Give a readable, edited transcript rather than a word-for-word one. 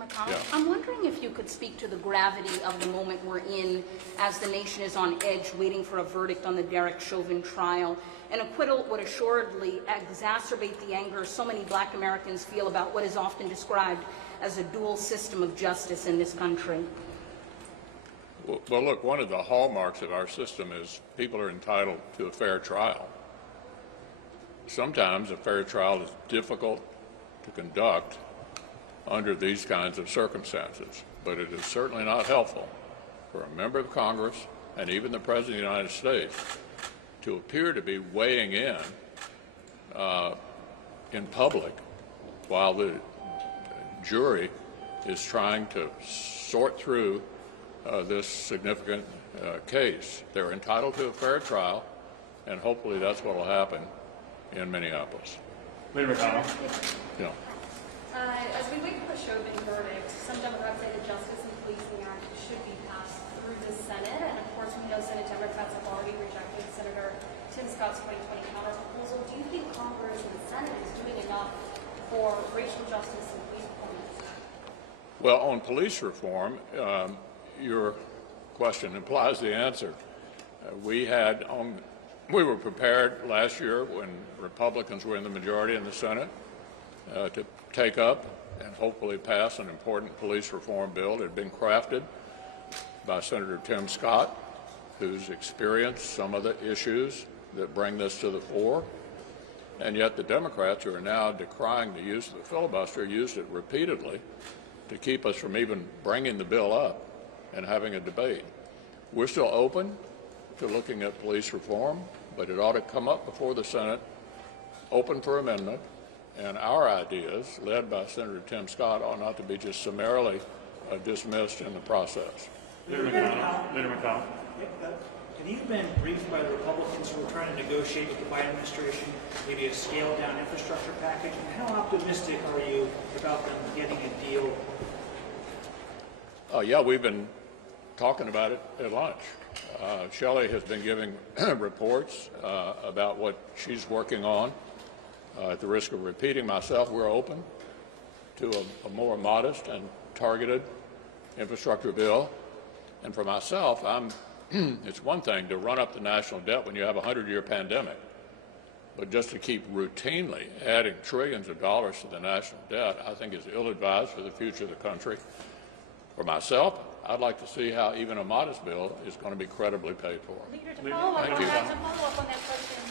McConnell, Yeah. I'm wondering if you could speak to the gravity of the moment we're in as the nation is on edge waiting for a verdict on the Derek Chauvin trial. An acquittal would assuredly exacerbate the anger so many Black Americans feel about what is often described as a dual system of justice in this country. Well, look, one of the hallmarks of our system is people are entitled to a fair trial. Sometimes a fair trial is difficult to conduct under these kinds of circumstances, but it is certainly not helpful for a member of Congress and even the President of the United States to appear to be weighing in public while the jury is trying to sort through this significant case. They're entitled to a fair trial, and hopefully that's what will happen in Minneapolis. Mitch McConnell. Yeah. As we wait for the Chauvin verdict, some Democrats say the Justice and Policing Act should be passed through the Senate, and of course we know Senate Democrats have already rejected Senator Tim Scott's 2020 counterproposal. Do you think Congress and the Senate is doing enough for racial justice and police reform? Well, on police reform, your question implies the answer. We were prepared last year when Republicans were in the majority in the Senate to take up and hopefully pass an important police reform bill. It had been crafted by Senator Tim Scott, who's experienced some of the issues that bring this to the fore. And yet the Democrats, who are now decrying the use of the filibuster, used it repeatedly to keep us from even bringing the bill up and having a debate. We're still open to looking at police reform, but it ought to come up before the Senate, open for amendment, and our ideas, led by Senator Tim Scott, ought not to be just summarily dismissed in the process. Mitch McConnell. Have you been briefed by the Republicans who are trying to negotiate with the Biden administration maybe a scaled-down infrastructure package? And how optimistic are you about them getting a deal? Yeah, we've been talking about it at lunch. Shelley has been giving reports about what she's working on. At the risk of repeating myself, we're open to a more modest and targeted infrastructure bill. And for myself, it's one thing to run up the national debt when you have a 100-year pandemic, but just to keep routinely adding trillions of dollars to the national debt, I think is ill-advised for the future of the country. For myself, I'd like to see how even a modest bill is going to be credibly paid for. Leader, to follow up on that question.